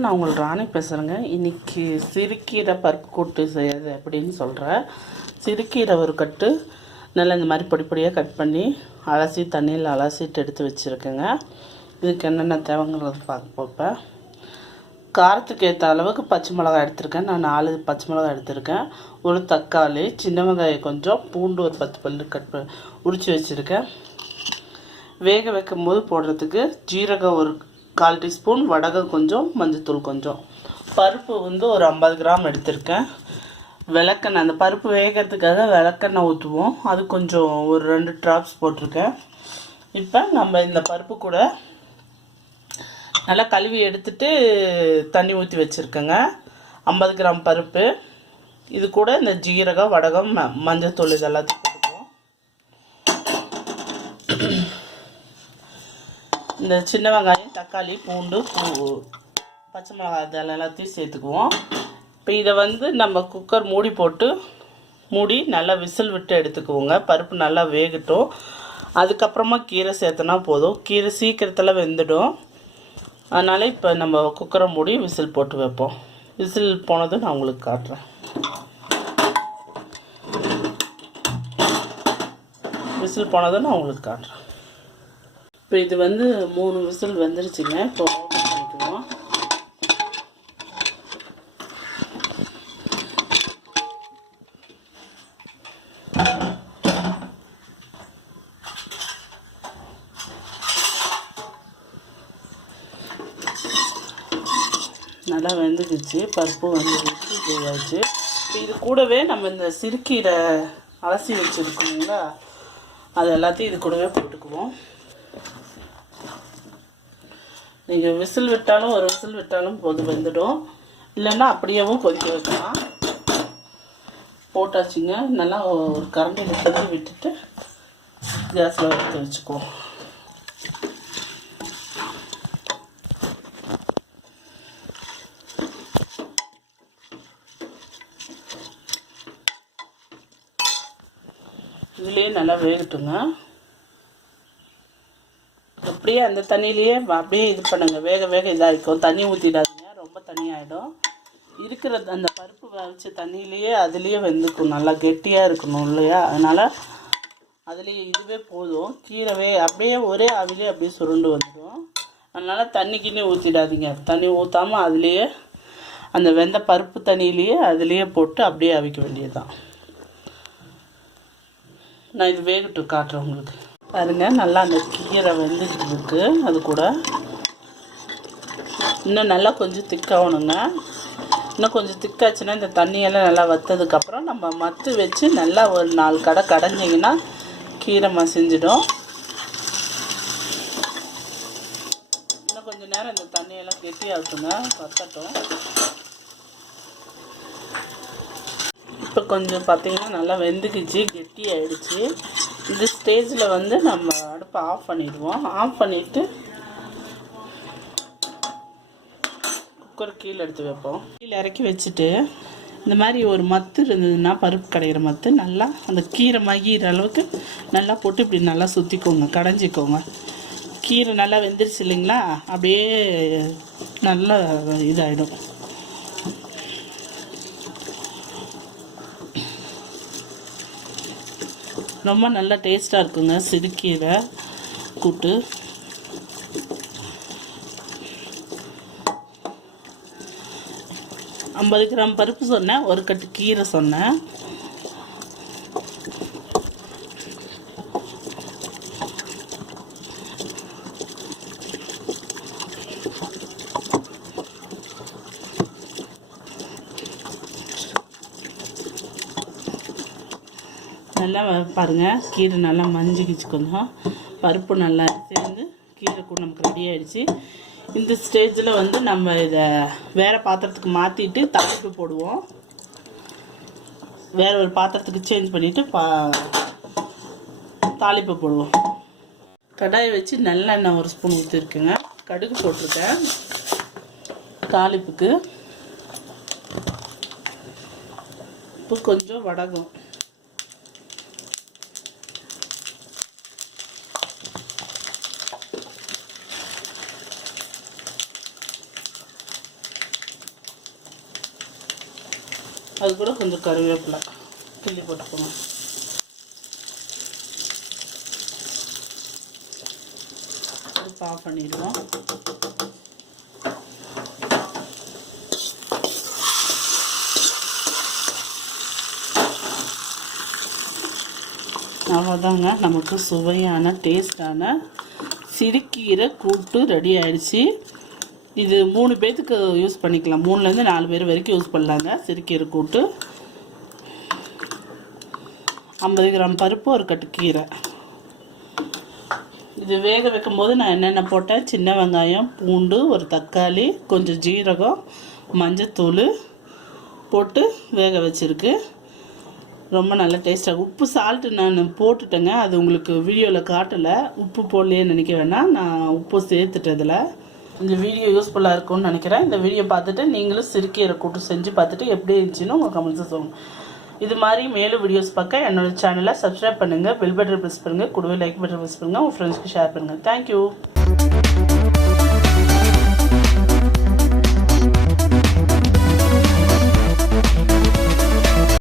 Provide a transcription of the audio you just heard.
வணக்கம். நான் உங்கள் ராணி பேசுகிறேங்க. இன்றைக்கி சிறுக்கீரை பருப்பு கூட்டு செய்யாது அப்படின்னு சொல்கிறேன். சிறுக்கீரை ஒரு கட்டு நல்லா இந்த மாதிரி பொடி பொடியாக கட் பண்ணி அலசி தண்ணியில் அலசிட்டு எடுத்து வச்சுருக்கேங்க. இதுக்கு என்னென்ன தேவைங்கிறது பார்க்க போப்பேன். காரத்துக்கு ஏற்ற அளவுக்கு பச்சை மிளகாய் எடுத்திருக்கேன். நான் 4 பச்சை மிளகாய் எடுத்திருக்கேன். ஒரு தக்காளி, சின்ன வெங்காயம் கொஞ்சம், பூண்டு ஒரு 10 பல்லு உரித்து வச்சுருக்கேன். வேக வைக்கும் போது போடுறதுக்கு ஜீரகம் ஒரு 1/4 டீஸ்பூன், வடகம் கொஞ்சம், மஞ்சத்தூள் கொஞ்சம். பருப்பு வந்து ஒரு 50 கிராம் எடுத்திருக்கேன். விளக்கெண்ணெய், அந்த பருப்பு வேகிறதுக்காக விளக்கெண்ணெய் ஊற்றுவோம். அது கொஞ்சம் ஒரு 2 ட்ராப்ஸ் போட்டிருக்கேன். இப்போ நம்ம இந்த பருப்பு கூட நல்லா கழுவி எடுத்துட்டு தண்ணி ஊற்றி வச்சுருக்கேங்க. 50 கிராம் பருப்பு. இது கூட இந்த ஜீரகம், வடகம், மஞ்சத்தூள் இது எல்லாத்தையும் போட்டுக்குவோம். இந்த சின்ன வெங்காயம், தக்காளி, பூண்டு, பச்சை மிளகாய் இதெல்லாம் எல்லாத்தையும் சேர்த்துக்குவோம். இப்போ இதை வந்து நம்ம குக்கர் மூடி நல்லா விசில் விட்டு எடுத்துக்குவோங்க. பருப்பு நல்லா வேகட்டும். அதுக்கப்புறமா கீரை சேர்த்தனா போதும். கீரை சீக்கிரத்தில் வெந்துடும். அதனால் இப்போ நம்ம குக்கரை மூடி விசில் போட்டு வைப்போம். விசில் போனதும் நான் உங்களுக்கு காட்டுறேன். விசில் போனதும் நான் உங்களுக்கு காட்டுறேன். இப்போ இது வந்து 3 விசில் வெந்துருச்சுங்க. இப்போ ஓப்பன் பண்ணிக்குவோம். நல்லா வெந்துக்குச்சு. பருப்பு வெந்துக்குச்சு, இதுவாச்சு. இப்போ இது கூடவே நம்ம இந்த சிறுக்கீரை அலசி வச்சுருக்கோங்களா, அது எல்லாத்தையும் இது கூடவே போட்டுக்குவோம். நீங்கள் விசில் விட்டாலும் ஒரு விசில் விட்டாலும் போது வெந்துடும். இல்லைன்னா அப்படியேவும் கொதிக்க வைக்கலாம். போட்டாச்சுங்க. நல்லா ஒரு கரண்டியில் தண்ணி விட்டுட்டு கேஸில் எடுத்து வச்சுக்குவோம். இதுலேயே நல்லா வேகட்டுங்க. அப்படியே அந்த தண்ணியிலையே அப்படியே இது பண்ணுங்கள். வேக இதாகிக்கும். தண்ணி ஊற்றிடாதீங்க, ரொம்ப தண்ணியாகிடும். இருக்கிற அந்த பருப்பு வச்ச தண்ணியிலையே அதுலேயே வெந்துக்கும். நல்லா கெட்டியாக இருக்கணும் இல்லையா? அதனால் அதுலேயே இதுவே போதும். கீரை அப்படியே ஒரே ஆவிலே அப்படியே சுருண்டு வந்துடும். அதனால் தண்ணிக்குன்னே ஊற்றிடாதீங்க. தண்ணி ஊற்றாமல் அதுலேயே அந்த வெந்த பருப்பு தண்ணியிலையே அதுலேயே போட்டு அப்படியே அவிக்க வேண்டியது தான். நான் இது வேகட்டு காட்டுறேன் உங்களுக்கு. பாருங்கள், நல்லா அந்த கீரை வெந்துட்டு இருக்கு. அது கூட இன்னும் நல்லா கொஞ்சம் திக்காகணுங்க. இன்னும் கொஞ்சம் திக்காச்சுன்னா இந்த தண்ணியெல்லாம் நல்லா வற்றதுக்கப்புறம் நம்ம மத்து வச்சு நல்லா ஒரு 4 கடை கடைஞ்சிங்கன்னா கீரை மசிஞ்சிடும். இன்னும் கொஞ்சம் நேரம் இந்த தண்ணியெல்லாம் கெட்டியாகட்டுங்க, வற்றட்டும். இப்போ கொஞ்சம் பார்த்திங்கன்னா நல்லா வெந்துக்குச்சு, கெட்டி ஆகிடுச்சு. இந்த ஸ்டேஜில் வந்து நம்ம அடுப்பை ஆஃப் பண்ணிடுவோம். ஆஃப் பண்ணிவிட்டு குக்கர் கீழே எடுத்து வைப்போம். கீழே இறக்கி வச்சுட்டு இந்த மாதிரி ஒரு மத்து இருந்ததுன்னா, பருப்பு கடையிற மத்து, நல்லா அந்த கீரை மகிற அளவுக்கு நல்லா போட்டு இப்படி நல்லா சுற்றிக்கோங்க, கடைஞ்சிக்கோங்க. கீரை நல்லா வெந்துருச்சு இல்லைங்களா? அப்படியே நல்லா இதாகிடும். ரொம்ப நல்லா டேஸ்ட்டாக இருக்குங்க சிறுக்கீரை கூட்டு. ஐம்பது கிராம் பருப்பு சொன்னேன், ஒரு கட்டு கீரை சொன்னேன். நல்லா பாருங்கள், கீரை நல்லா மஞ்சிக்கிச்சு. கொஞ்சம் பருப்பு நல்லா சேர்ந்து கீரை கூட நமக்கு ரெடி ஆகிடுச்சு. இந்த ஸ்டேஜில் வந்து நம்ம இதை வேறு பாத்திரத்துக்கு மாற்றிட்டு தாளிப்பு போடுவோம். வேறு ஒரு பாத்திரத்துக்கு சேஞ்ச் பண்ணிவிட்டு தாளிப்பு போடுவோம். கடாயை வச்சு நல்லெண்ணெய் ஒரு ஸ்பூன் ஊற்றிருக்குங்க. கடுகு போட்டிருக்கேன் தாளிப்புக்கு. இப்போ கொஞ்சம் வடகம், அது கூட கொஞ்சம் கருவேப்பிலை கிள்ளி போட்டுக்கோங்க. அடுப்பு ஆஃப் பண்ணிடுவோம். அவ்வளோதாங்க, நமக்கு சுவையான டேஸ்டான சிறுக்கீரை கூட்டு ரெடி ஆயிடுச்சு. இது 3 பேர்த்துக்கு யூஸ் பண்ணிக்கலாம். 3லேருந்து 4 பேர் வரைக்கும் யூஸ் பண்ணலாங்க. சிறுக்கீரை கூட்டு 50 கிராம் பருப்பு, ஒரு கட்டு கீரை. இது வேக வைக்கும் போது நான் என்னென்ன போட்டேன், சின்ன வெங்காயம், பூண்டு, ஒரு தக்காளி, கொஞ்சம் ஜீரகம், மஞ்சத்தூள் போட்டு வேக வச்சுருக்கு. ரொம்ப நல்ல டேஸ்ட்டாக. உப்பு சால்ட்டு நான் போட்டுட்டேங்க, அது உங்களுக்கு வீடியோவில் காட்டலை. உப்பு போடலையே நினைக்க வேணாம், நான் உப்பு சேர்த்துட்டதில். இந்த வீடியோ யூஸ்ஃபுல்லாக இருக்கும்னு நினைக்கிறேன். இந்த வீடியோ பார்த்துட்டு நீங்களும் சிறுக்கீரை கூட்டு செஞ்சு பார்த்துட்டு எப்படி இருந்துச்சுன்னு உங்கள் கமெண்ட்ஸை சொல்லுங்கள். இது மாதிரி மேலும் வீடியோஸ் பார்க்க என்னோடய சேனலை சப்ஸ்கிரைப் பண்ணுங்கள், பெல் பட்டன் ப்ரெஸ் பண்ணுங்கள், கூடவே லைக் பட்டன் ப்ரெஸ் பண்ணுங்கள், உங்கள் ஃப்ரெண்ட்ஸ்க்கு ஷேர் பண்ணுங்கள். தேங்க்யூ.